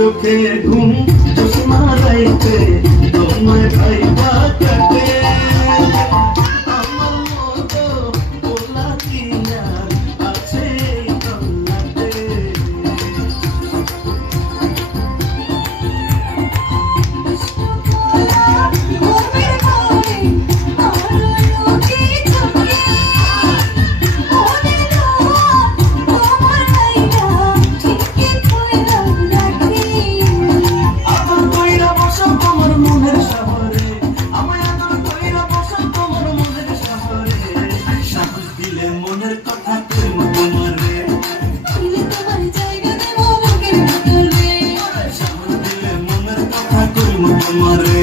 চোখে ঘুম চশমা রাইতে তোমায় ভাইবা কাটে আমার মতো পোলা কিনা আছে কান্নাতে মনের কথা কইব তোমারে দিলে তোমার জায়গা দেব বুকের ভিতরে সামনে দিলে মনের কথা কইব তোমারে